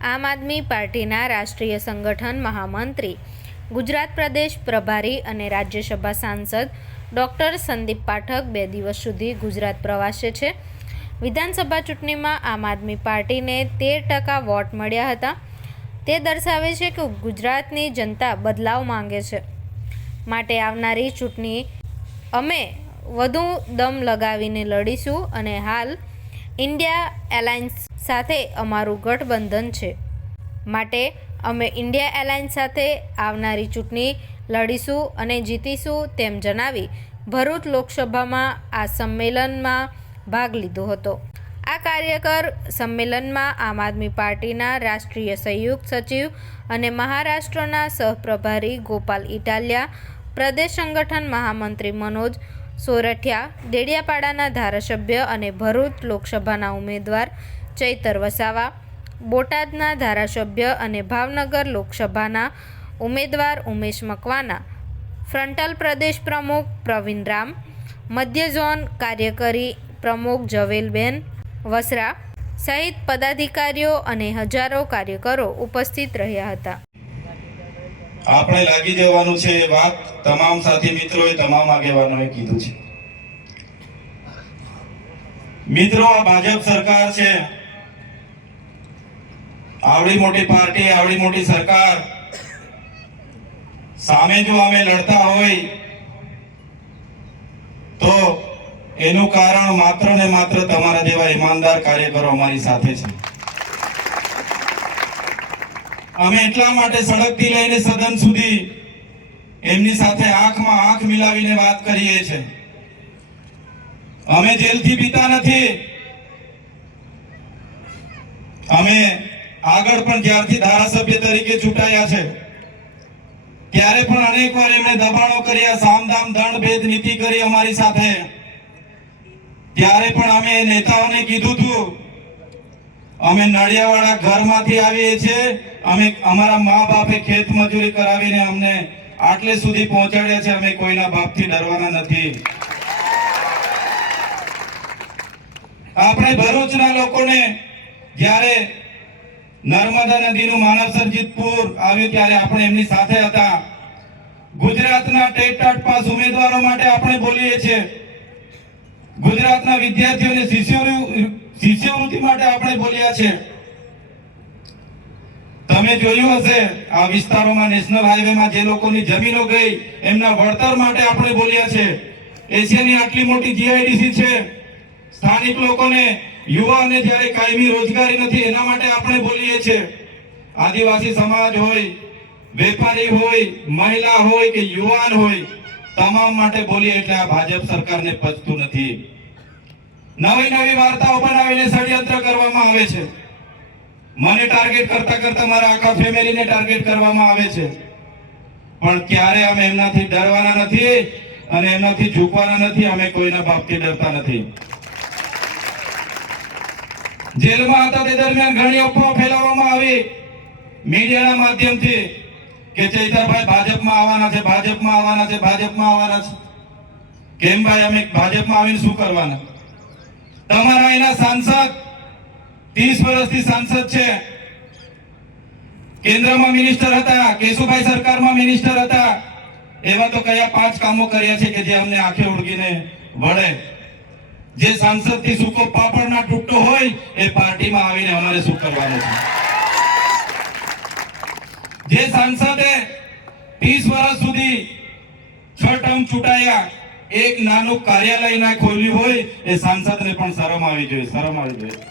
આમ આદમી પાર્ટીના રાષ્ટ્રીય સંગઠન મહામંત્રી, ગુજરાત પ્રદેશ પ્રભારી અને રાજ્યસભા સાંસદ ડૉક્ટર સંદીપ પાઠક બે દિવસ સુધી ગુજરાત પ્રવાસે છે. વિધાનસભા ચૂંટણીમાં આમ આદમી પાર્ટીને તેર ટકા વોટ મળ્યા હતા. તે દર્શાવે છે કે ગુજરાતની જનતા બદલાવ માંગે છે. માટે આવનારી ચૂંટણી અમે વધુ દમ લગાવીને લડીશું અને હાલ ઇન્ડિયા એલાયન્સ સાથે અમારું ગઠબંધન છે. માટે અમે ઇન્ડિયા એરલાઇન્સ સાથે આવનારી ચૂંટણી લડીશું અને જીતીશું તેમ જણાવી ભરૂચ લોકસભામાં આ સંમેલનમાં ભાગ લીધો હતો. આ કાર્યકર સંમેલનમાં આમ આદમી પાર્ટીના રાષ્ટ્રીય સંયુક્ત સચિવ અને મહારાષ્ટ્રના સહપ્રભારી ગોપાલ ઇટાલિયા, પ્રદેશ સંગઠન મહામંત્રી મનોજ સોરઠિયા ડેડિયાપાડાના ધારાસભ્ય અને ભરૂચ લોકસભાના ઉમેદવાર ચૈતર વસાવા, બોટાદના ધારાસભ્ય અને ભાવનગર લોકસભાના ઉમેદવાર ઉમેશ મકવાના, ફ્રન્ટલ પ્રદેશ પ્રમુખ પ્રવીણ રામ, મધ્ય ઝોન કાર્યકારી પ્રમુખ જવેલબેન વસરા સહિત પદાધિકારીઓ અને હજારો કાર્યકરો ઉપસ્થિત રહ્યા હતા. આપણે લાગી જવાનું છે એ વાત તમામ સાથી મિત્રોએ તમામ આગેવાનોએ કીધું છે. મિત્રો, આ ભાજપ સરકાર છે. આવડી મોટી પાર્ટી, આવડી મોટી સરકાર. સામે જો અમે લડતા હોય, તો એનું કારણ માત્ર ને માત્ર તમારા જેવા ઈમાનદાર કાર્યકરો અમારી સાથે છે. અમે એટલા માટે સડકથી લઈને સદન સુધી એમની સાથે આંખમાં આંખ મિલાવીને વાત કરીએ છીએ અમે જેલથી પીતા નથી. અમે આગળ પણ જ્યારથી ધારાસભ્ય તરીકે ચૂંટાયા છે, ત્યારે પણ અનેક વાર એમણે દબાણો કર્યા સામધામ દંડ, ભેદ, નીતિ કરી અમારી સાથે. ત્યારે પણ અમે નેતાઓને કીધું હતું, અમે નડિયાવાળા ઘરમાંથી આવીએ છીએ, અમે અમારા મા બાપે ખેત મજૂરી કરાવીને અમને આટલે સુધી પહોંચાડ્યા છે, અમે કોઈના બાપથી ડરવાના નથી. આપણે ભરૂચના લોકોને જ્યારે નર્મદા નદીનું માનવ સર્જિત આવ્યું ત્યારે આપણે એમની સાથે હતા. ગુજરાતના ટેટ પાસ ઉમેદવારો માટે આપણે બોલીએ છીએ. ગુજરાતના વિદ્યાર્થીઓને શિષ્યવૃત્તિ માટે આપણે બોલ્યા છે. તમે જોયું હશે, આ વિસ્તારોમાં નેશનલ હાઈવેમાં જે લોકોની જમીનો ગઈ, એમના વળતર માટે આપણે બોલ્યા છે. એશિયાની આટલી મોટી જીઆઈડીસી છે. સ્થાનિક લોકોને યુવાને જ્યારે કાયમી રોજગારી નથી, એના માટે આપણે બોલીએ છીએ, આદિવાસી સમાજ હોય, વેપારી હોય, મહિલા હોય કે યુવાન હોય, તમામ માટે બોલીએ એટલે આ ભાજપ સરકારને પચતું નથી. નવી નવી વાર્તાઓ બનાવીને ષડયંત્ર કરવામાં આવે છે. મને ટાર્ગેટ કરતા કરતા મારા આખા ફેમિલીને ટાર્ગેટ કરવામાં આવે છે. પણ ક્યારે અમે એમનાથી ડરવાના નથી અને એમનાથી ઝૂકવાના નથી, અમે કોઈના બાપથી ડરતા નથી. જેલમાં હતા તે દરમિયાન ઘણી અફવાઓ ફેલાવવામાં આવી. મીડિયાના માધ્યમથી કે ચૈતરભાઈ ભાજપમાં આવવાના છે, ભાજપમાં આવવાના છે, ભાજપમાં આવવાના છે. કેમ ભાઈ અમે ભાજપમાં આવીને શું કરવાના? તમારા એના સાંસદ ત્રીસ વર્ષથી સાંસદ છે. કેન્દ્રમાં મિનિસ્ટર હતા, કેશુભાઈ સરકારમાં મિનિસ્ટર હતા. એવા તો કયા પાંચ કામો કર્યા છે કે જે અમને આંખે ઉડગીને વળે? જે સાંસદથી સૂકો પાપડના ટુકડો હોય, એ પાર્ટીમાં આવીને અમારે શું કરવાનું છે? જે સાંસદે 30 વર્ષ સુધી છ ટર્મ ચૂંટાયા, એક નાનું કાર્યાલય ના ખોલ્યું હોય, એ સાંસદને પણ શરમ આવી જોઈએ, શરમ આવી જોઈએ.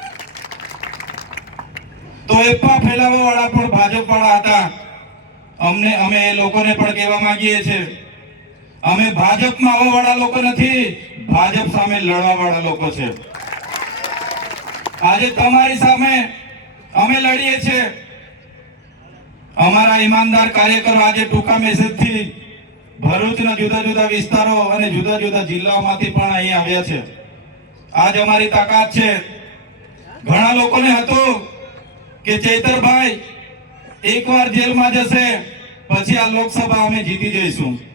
તો એપા ફેલાવવા વાળા પણ ભાજપ વાળા હતા. અમને, અમે એ લોકોને પણ કહેવા માંગીએ છીએ. અમે ભાજપમાં આવવા વાળા લોકો નથી, ભાજપ સામે લડવા વાળા લોકો છે. આજે તમારી સામે અમે લડીએ છીએ. અમારા ઈમાનદાર કાર્યકરો આજે ટૂંકા મેસેજથી ભરૂચના જુદા જુદા વિસ્તારો અને જુદા જુદા જિલ્લાઓમાંથી પણ અહીં આવ્યા છે. આજ અમારી તાકાત છે. ઘણા લોકોને હતું કે ચેતરભાઈ, એકવાર જેલમાં જશે, પછી આ લોકસભા અમે જીતી જઈશું.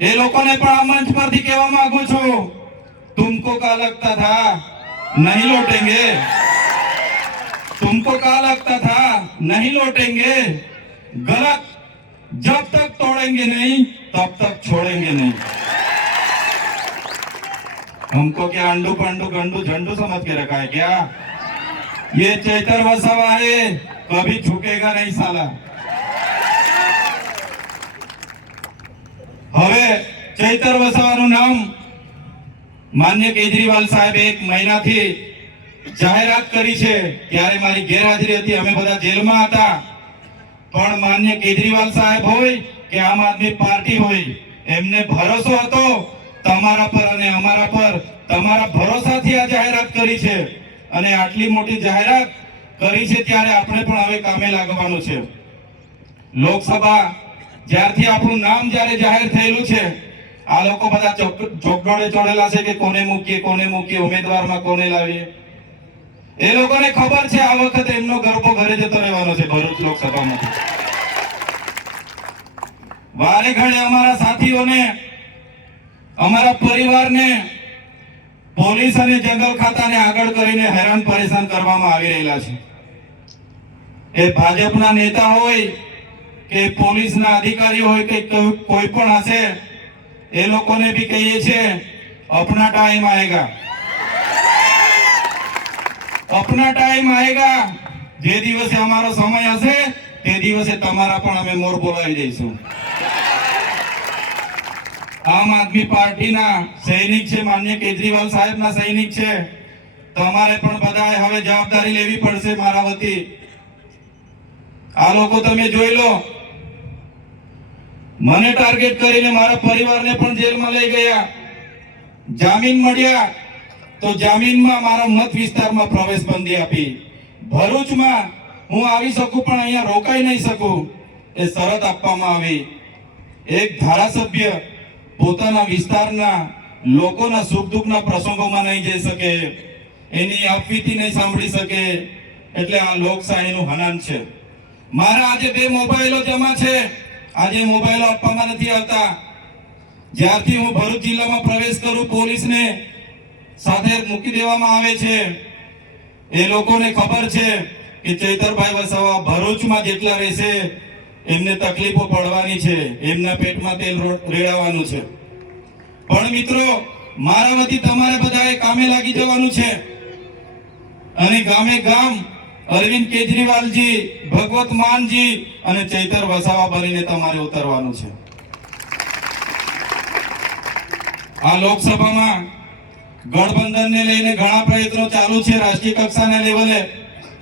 એ લોકોને પણ આ મંચ પરથી કહેવા માંગુ છું तुमको क्या लगता था नहीं लौटेंगे तुमको क्या लगता था नहीं लौटेंगे गलत जब तक तोड़ेंगे नहीं तब तक छोड़ेंगे नहीं हमको क्या अंडू पंडू गंडू झंडू समझ के रखा है क्या ये चैतर वसावा है कभी झुकेगा नहीं साला હવે ચૈતર વસાવાનું નામ માન્ય કેજરીવાલ સાહેબ એક મહિનાથી જાહેરાત કરી છે ત્યારે મારી ગેરહાજરી હતી. અમે બધા જેલમાં હતા. પણ માન્ય કેજરીવાલ સાહેબ હોય કે આમ આદમી પાર્ટી હોય, એમને ભરોસો હતો તમારા પર અને અમારા પર. તમારા ભરોસાથી આ જાહેરાત કરી છે અને આટલી મોટી જાહેરાત કરી છે ત્યારે આપણે પણ હવે કામે લાગવાનું છે. લોકસભા જ્યારથી આપણું નામ જ્યારે જાહેર થયેલું છે, આ લોકો બધા ચોકડોળે ચોડેલા છે કે કોને મૂકીએ કોને મૂકીએ, ઉમેદવારમાં કોને લાવીએ? એ લોકોને ખબર છે આ વખતે એમનો ગરબો ઘરે જતો રહેવાનો છે ભરૂચ લોકસભામાં વારે ઘડે અમારા સાથીઓને, અમારા પરિવારને, પોલીસ અને જંગલ ખાતાને આગળ કરીને હેરાન પરેશાન કરવામાં આવી રહેલા છે. એ ભાજપના નેતા હોય કે પોલીસ ના અધિકારીઓ હોય કે કોઈ પણ હશે, એ લોકોને બી કહીએ છીએ, અપના ટાઈમ આવેગા અપના ટાઈમ આવેગા જે દિવસે અમારો સમય હશે, તે દિવસે તમારા પણ અમે મોર બોલાવી દઈશું. આમ આદમી પાર્ટીના સૈનિક છે, માન્ય કેજરીવાલ સાહેબના સૈનિક છે. તમારે પણ બધાએ હવે જવાબદારી લેવી પડશે, મારા વતી. આ લોકો તમે જોઈ લો. મને ટાર્ગેટ કરીને મારા પરિવારને પણ જેલમાં લઈ ગયા. જામીન મળ્યા તો જામીનમાં મારા મત વિસ્તારમાં પ્રવેશ બંધી આપી. ભરૂચમાં હું આવી શકું પણ અહીંયા રોકાઈ નહીં શકું. એ શરત આપવામાં આવી. એક ધારાસભ્ય પોતાના વિસ્તારના લોકોના સુખ દુઃખના પ્રસંગોમાં નહીં જઈ શકે. એની આપવીતી નહીં સાંભળી શકે. એટલે આ લોકશાહીનું હનન છે. મારા આજે બે મોબાઈલો જમા છે. આજે મોબાઈલો આપવામાં નથી આવતા. જ્યારથી હું ભરૂચ જિલ્લામાં પ્રવેશ કરું, પોલીસને સાથે મૂકી દેવામાં આવે છે. એ લોકોને ખબર છે કે ચૈતરભાઈ વસાવા ભરૂચમાં જેટલા રહેશે, એમને તકલીફો પડવાની છે. એમના પેટમાં તેલ રેડાવાનું છે. પણ મિત્રો મારા વતી તમારે બધાએ કામે લાગી જવાનું છે. અને ગામે ગામ અરવિંદ કેજરીવાલજી, ભગવત માનજી અને ચૈતર વસાવા ભરીને તમારે ઉતરવાનું છે. આ લોકસભામાં ગઠબંધનને લઈને ઘણા પ્રયત્નો ચાલુ છે રાષ્ટ્રીય કક્ષાના લેવલે.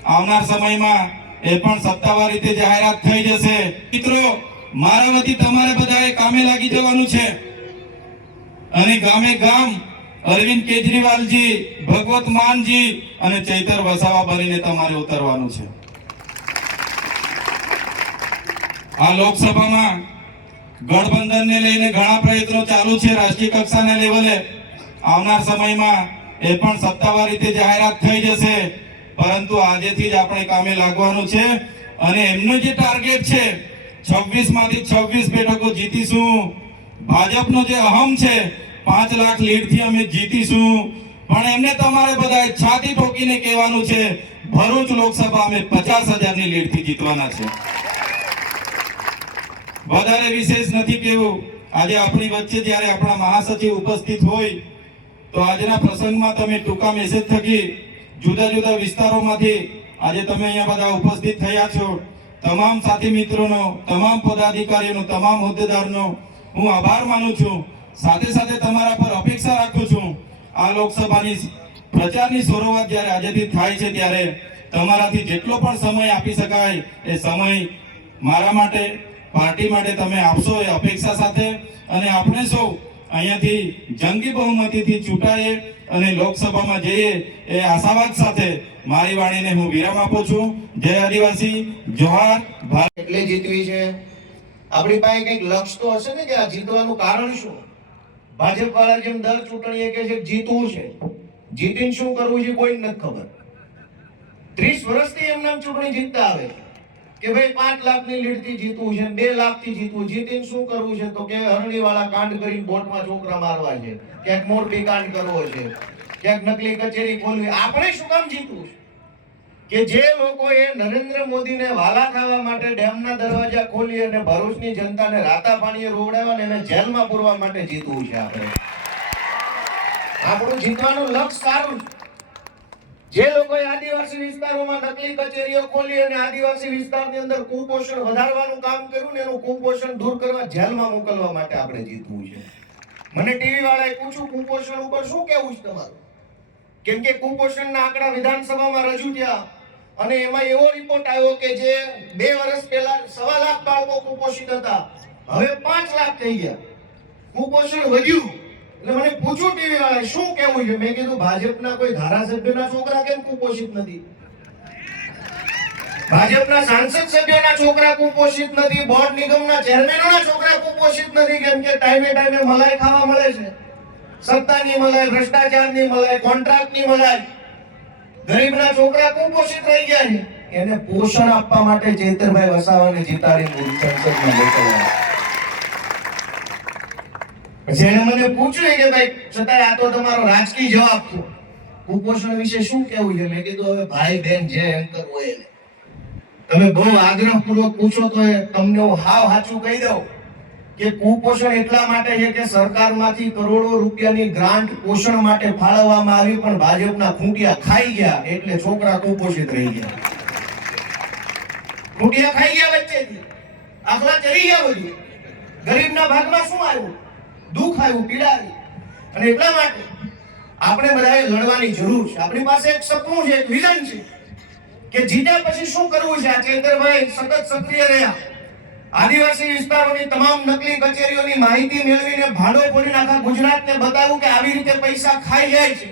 આવનાર સમયમાં એ પણ સત્તાવાર રીતે જાહેરાત થઈ જશે. મિત્રો મારા વતી તમારે બધાએ કામે લાગી જવાનું છે. અને ગામે ગામ અરવિંદ કેજરીવાલજી, ભગવત માનજી અને ચૈતર વસાવા ભરીને તમારે ઉતરવાનું છે. આ લોકસભામાં ગઠબંધનને લઈને ઘણા પ્રયત્નો ચાલુ છે રાષ્ટ્રીય કક્ષાના લેવલે. આવનાર સમયમાં એ પણ સત્તાવાર રીતે જાહેરાત થઈ જશે. પરંતુ આજેથી જ આપણે કામે લાગવાનું છે અને એમનો જે ટાર્ગેટ છે છવ્વીસમાંથી છવ્વીસ બેઠકો જીતીશું. ભાજપનો જે અહમ છે પાંચ લાખ લીડથી અમે જીતીશું. પણ એમને તમારે બધા છાતી ઠોકીને કહેવાનું છે, ભરૂચ લોકસભા અમે પચાસ હજારની લીડથી જીતવાના છે. વધારે વિશેષ નથી કેવું. આજે આપણી વચ્ચે જ્યારે આપણા મહાસચિવ ઉપસ્થિત હોય, તો આજના પ્રસંગમાં તમે ટૂંકા મેસેજ થકી જુદા જુદા વિસ્તારોમાંથી આજે તમે અહીંયા બધા ઉપસ્થિત થયા છો. તમામ સાથી મિત્રોનો, તમામ પદાધિકારીઓનો, તમામ હોદ્દેદારનો હું આભાર માનું છું. સાથે સાથે તમારા પર અપેક્ષા રાખું છું, આ લોકસભાની પ્રચારની શરૂઆત જ્યારે આજેથી થાય છે ત્યારે તમારાથી જેટલો પણ સમય આપી શકાય એ સમય મારા માટે, પાર્ટી માટે તમે આપશો એ અપેક્ષા સાથે અને આપણે સૌ અહીંયાથી જંગી બહુમતીથી ચૂંટાઈએ અને લોકસભામાં જઈએ એ આશાવાદ સાથે મારી વાણીને હું વિરામ આપું છું. જય આદિવાસી, જોહાર એટલે જીતવી છે. આપણી પાસે કંઈક લક્ષ્ય તો હશે ને કે આ જીતવાનું કારણ શું? ભાજપ વાળા જેમ દર ચૂંટણીએ કે છે જીતવું છે. જીતીને શું કરવું છે કોઈ નથી ખબર. ત્રીસ વર્ષથી એમના ચૂંટણી જીતતા આવે કે ભાઈ પાંચ લાખની લીડથી જીતવું છે બે લાખથી જીતવું, જીતીને શું કરવું છે? તો કે હરણી વાળા કાંડ કરીને બોટમાં છોકરા મારવા છે. ક્યાંક મોરબી કાંડ કરવો છે, ક્યાંક નકલી કચેરી ખોલવી. આપણે શું કામ જીતવું છે? કે જે લોકોએ નરેન્દ્ર મોદીને વાલા થવા માટે ડેમના દરવાજા ખોલી અને ભરૂચની જનતાને રાતા પાણીએ રોવડાવવા અને જેલમાં પૂરવા માટે જીતવું છે આપણે. આપણું જીતવાનું લક્ષ્ય સારું છે. જે લોકોએ આદિવાસી વિસ્તારોમાં નકલી કચેરીઓ ખોલી અને આદિવાસી વિસ્તારની અંદર કુપોષણ વધારવાનું કામ કર્યું ને એનું કુપોષણ દૂર કરવા જેલમાં મોકલવા માટે આપણે જીતવું છે. મને ટીવી વાળાએ પૂછ્યું, કુપોષણ ઉપર શું કહેવું છે તમારું? કેમ કે કુપોષણના આંકડા વિધાનસભામાં રજૂ થયા. અને એમાં એવો રિપોર્ટ આવ્યો કે જે બે વર્ષ પહેલા સવા લાખ બાળકો કુપોષિત હતા. હવે પાંચ લાખ થઈ ગયા. કુપોષણ વધ્યું. એટલે મને પૂછ્યું ટીવી વાળા શું કેવું છે? મેં કીધું, ભાજપના કોઈ ધારાસભ્યના છોકરા કેમ કુપોષિત નથી? ભાજપના સાંસદ સભ્યોના છોકરા કુપોષિત નથી, બોર્ડ નિગમના ચેરમેનોના છોકરા કુપોષિત નથી, કેમ કે ટાઈમે ટાઈમે મલાઈ ખાવા મળે છે. સત્તાની મલાઈ, ભ્રષ્ટાચારની મલાઈ, કોન્ટ્રાક્ટની મલાઈ. ગરીબના છોકરા કુપોષિત રહી ગયા છે. એને પોષણ આપવા માટે ચેતરભાઈ વસાવાને જીતાડી સંસદમાં મોકલ્યા. પછી એને મને પૂછ્યું કે ભાઈ, છતાંય આ તો તમારો રાજકીય જવાબ થયો. કુપોષણ વિશે શું કેવું છે? મેં કીધું, હવે ભાઈ બહેન જે એમ હોય એને. તમે બહુ આગ્રહપૂર્વક પૂછો તો તમને હું હાવ સાચું કહી દઉં. કે કુપોષણ એટલા માટે છે કે સરકારમાંથી કરોડો રૂપિયાની ગ્રાન્ટ પોષણ માટે ફાળવવામાં આવી, પણ ભાજપના ખૂંટિયા ખાઈ ગયા એટલે છોકરા કુપોષિત રહી ગયા. ખૂંટિયા ખાઈ ગયા વચ્ચેથી. આખલા ચડી ગયા બધું. ગરીબના ભાગમાં શું આવ્યું? દુઃખ આવ્યું, પીડા આવી. અને એટલા માટે આપણે બધાએ લડવાની જરૂર છે. આપણી પાસે એક સપનું છે, એક વિઝન છે કે જીત્યા પછી શું કરવું છે? આ ચેતરભાઈ સતત સક્રિય રહ્યા. આદિવાસી વિસ્તારોની તમામ નકલી કચેરીઓની માહિતી મેળવીને ભાંડો ફોડીને નાખા ગુજરાતને બતાવ્યું કે આવી રીતે પૈસા ખાઈ જાય છે.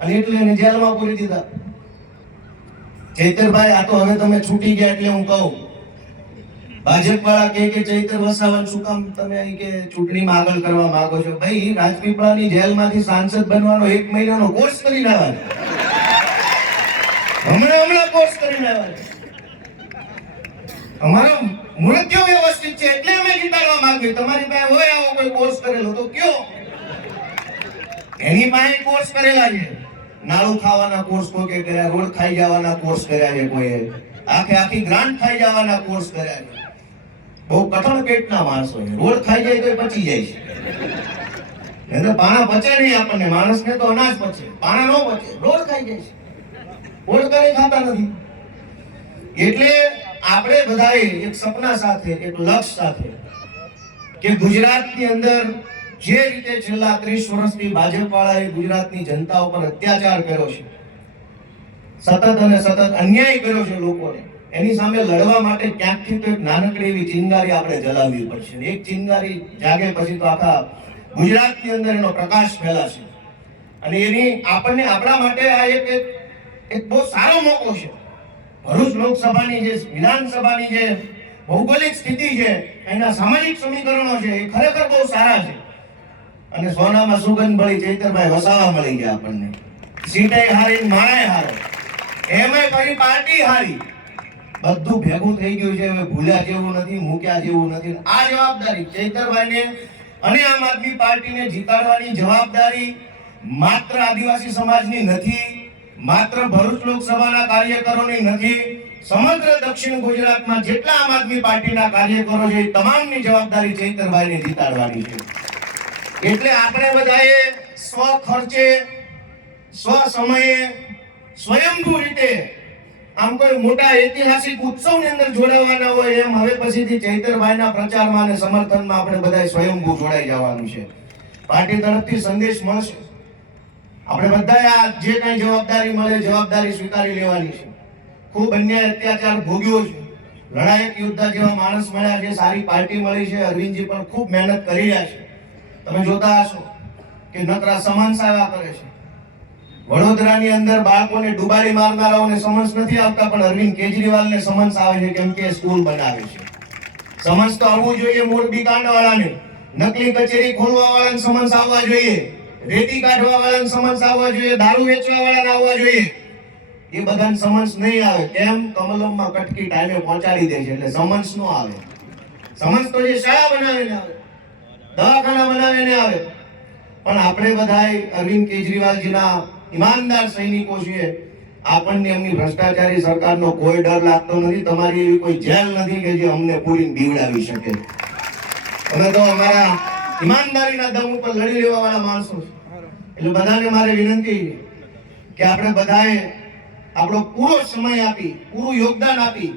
અને એટલે એને જેલમાં પૂરી દીધા. ચૈતરભાઈ, આ તો હવે તમે છૂટી ગયા એટલે હું કહું. ભાજપ વાળા કે, ચૈતર વસાવાનું, શું કામ તમે અહીં કે ચૂંટણીમાં આગળ કરવા માંગો છો? ભાઈ, રાજપીપળાની જેલમાંથી સાંસદ બનવાનો એક મહિનાનો કોર્સ કરી આવ્યા હમણાં હમણાં કોર્સ કરી આવ્યા અમારો મૃત્યુ વ્યવસ્થિત છે એટલે અમે જીતાડવા માંગીએ. તમારી પાસે હોય આવો કોઈ કોર્સ કરેલો તો કયો? એની પાસે કોર્સ કરેલા છે. નાળું ખાવાના કોર્સ કોઈ કર્યા, રોડ ખાઈ જવાના કોર્સ કર્યા છે કોઈએ. આખે આખી ગ્રાન્ટ ખાઈ જવાના કોર્સ કર્યા છે. બહુ કઠણ પેટના માણસો છે. રોડ ખાઈ જાય તો પચી જાય છે. એટલે પાણા પચે નહીં આપણને. માણસને તો અનાજ પચે. પાણા ન પચે. રોડ ખાઈ જાય છે. રોડ કરે ખાતા નથી. એટલે આપણે બધાએ એક સપના સાથે, એક લક્ષ્ય સાથે કે ગુજરાતની અંદર જે રીતે છેલ્લા ત્રીસ વર્ષથી ભાજપ વાળાએ ગુજરાતની જનતા ઉપર અત્યાચાર કર્યો છે, સતત અને સતત અન્યાય કર્યો છે લોકોને, એની સામે લડવા માટે ક્યાંકથી તો એક નાનકડી એવી ચિંગારી આપણે જલાવવી પડશે. એક ચિંગારી જાગે પછી તો આખા ગુજરાતની અંદર એનો પ્રકાશ ફેલાશે. અને એની આપણને આપણા માટે આ એક- એક બહુ સારો મોકો છે. ભરૂચ લોકસભાની જે વિધાનસભાની જે ભૌગોલિક સ્થિતિ છે, એના સામાજિક સમીકરણો છે, એ ખરેખર બહુ સારા છે. અને સોનામાં સુગંધ મળી, ચૈતરભાઈ વસાવા મળી ગયા આપણને. સીટે હારી માણાય હારો. એમાંય પછી પાર્ટી હારી. બધું ભેગું થઈ ગયું છે, હવે ભૂલ્યા જેવું નથી, મૂક્યા જેવું નથી. આ જવાબદારી ચૈતરભાઈને અને આમ આદમી પાર્ટીને જીતાડવાની જવાબદારી માત્ર આદિવાસી સમાજની નથી. માત્ર ભરૂચ લોકસભાના કાર્યકરોની નથી, સમગ્ર દક્ષિણ ગુજરાતમાં જેટલા આમ આદમી પાર્ટીના કાર્યકરો છે તમામની જવાબદારી ચૈતરભાઈને જીતાડવાની છે. એટલે આપણે બધાએ સ્વ ખર્ચે, સ્વ સમયે સ્વયંભૂ રીતે આમ કોઈ મોટા ઐતિહાસિક ઉત્સવની અંદર જોડાવાના હોય એમ હવે પછીથી ચૈતરભાઈના પ્રચારમાં અને સમર્થનમાં આપણે બધા સ્વયંભૂ જોડાઈ જવાનું છે. પાર્ટી તરફથી સંદેશ મળશે. આપણે બધાએ આ જે કઈ જવાબદારી મળે, જવાબદારી સ્વીકારી લેવાની છે. ખૂબ અન્યાય, અત્યાચાર ભોગ્યો છે. લડાયક યોદ્ધા જેવા માણસ મળ્યા છે, સારી પાર્ટી મળી છે, અરવિંદજી પણ ખૂબ મહેનત કરી રહ્યા છે. તમે જોતા હશો કે નકરા સમાન આવ્યા કરે છે. વડોદરાની અંદર બાળકોને ડુબાડી મારનારાઓને સમન્સ નથી આવતા, પણ અરવિંદ કેજરીવાલને સમન્સ આવે છે કેમ કે સ્કૂલ બનાવે છે. સમન્સ તો આવવું જોઈએ મોરબી કાંડ વાળાને નકલી કચેરી ખોલવા વાળાને સમન્સ આવવા જોઈએ. રેતી કાઢવા વાળાને સમન્સ આવવા જોઈએ, દારૂ વેચવા વાળાને આવવા જોઈએ. એ બધાને સમન્સ નહીં આવે. કેમ? કમલમમાં કટકી ટાઈમે પહોંચાડી દે છે, એટલે સમન્સ નો આવે. સમન્સ તો જે શાળા બનાવીને આવે. દવાખાના બનાવીને આવે. પણ આપણે બધાય અરવિંદ કેજરીવાલજીના ઈમાનદાર સૈનિકો છીએ. આપણને એમની ભ્રષ્ટાચારી સરકારનો કોઈ ડર લાગતો નથી. તમારી એવી કોઈ જેલ નથી કે જે અમને પૂરીને બીવડાવી શકે. અમે તો અમારા ઈમાનદારીના દમ ઉપર લડી લેવા વાળા માણસો. એટલે બધાને મારે વિનંતી કે આપણે બધાએ આપણો પૂરો સમય આપી, પૂરું યોગદાન આપી,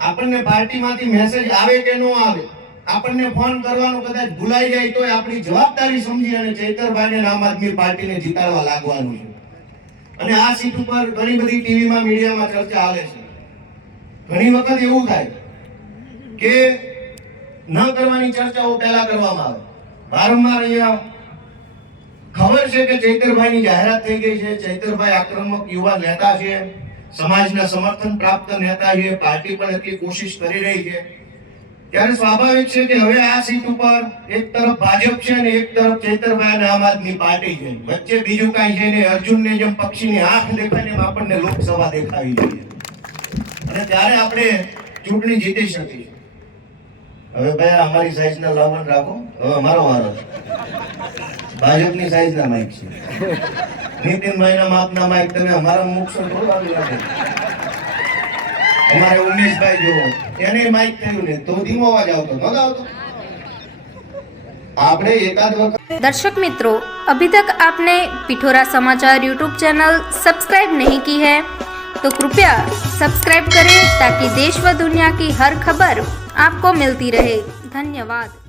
આપણને પાર્ટીમાંથી મેસેજ આવે કે ન આવે, આપણને ફોન કરવાનું કદાચ ભૂલાઈ જાય તો આપણી જવાબદારી સમજી અને ચૈતરભાઈને આમ આદમી પાર્ટીને જીતાડવા લાગવાનું છે અને આ સીટ ઉપર ઘણી બધી ટીવીમાં, મીડિયામાં ચર્ચા આવે છે ઘણી વખત એવું થાય કે ન કરવાની ચર્ચાઓ પહેલા કરવામાં આવે. વારંવાર અહીંયા ખબર છે કે ચૈતરભાઈની જાહેરાત થઈ ગઈ છે. ચૈતરભાઈ આક્રમક યુવા નેતા છે. સમાજના સમર્થન પ્રાપ્ત નેતા છે પાર્ટી પણ એટલી કોશિશ કરી રહી છે. ત્યારે સ્વાભાવિક છે કે હવે આ સીટ ઉપર એક તરફ ભાજપ છે અને એક તરફ ચૈતરભાઈ અને આમ આદમી પાર્ટી છે. વચ્ચે બીજું કાંઈ છે નહીં. અર્જુનને જેમ પક્ષીની આંખ દેખાય ને એમ આપણને લોકસભા દેખાવી જોઈએ. અને ત્યારે આપણે ચૂંટણી જીતી શકીશું. હવે ભાઈ અમારી સાઈઝના લાવણ રાખો હવે અમારો વારો છે ભાજપની સાઈઝના માઇક છે નીતિનભાઈના માપના માઇક તમે અમારા મૂકશો થોડું આવી લાગે અમારે ઉમેશભાઈ જુઓ એને માઇક થયું ને તો ધીમો અવાજ આવતો નહોતો આવતો આપણે એકાદ વખત दर्शक मित्रों अभी तक आपने पिठोरा समाचार यूट्यूब चैनल सब्सक्राइब नहीं की है तो कृपया सब्सक्राइब करें ताकि देश व दुनिया की हर खबर आपको मिलती रहे धन्यवाद